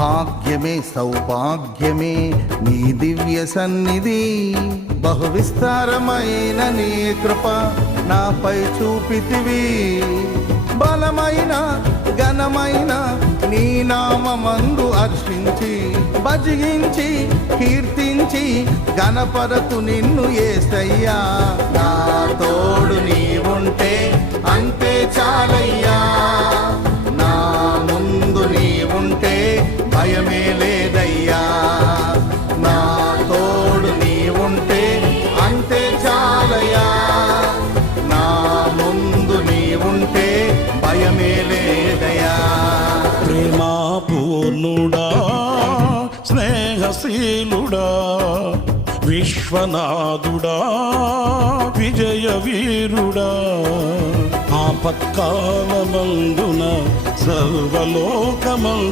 భాగ్యమే సౌభాగ్యమే నీ దివ్య సన్నిధి, బహు విస్తారమైన నీ కృప నాపై చూపితివి. బలమైన ఘనమైన నీ నామమందు హర్షించి భజించి కీర్తించి గణపరతు నిన్ను యేసయ్యా. నా తోడు నీవుంటే అంతే చాలయ్యా, నా ముందు నీవుంటే భయమే లేదయ్యా. నా తోడు నీవుంటే అంతే చాలయ్యా, నా ముందు నీవుంటే భయమే లేదయ్యా. ప్రేమా పూర్ణుడా స్నేహశీలుడా విశ్వనాథుడా విజయ వీరుడా, ఆపత్కాలమందున సర్వలోకమందు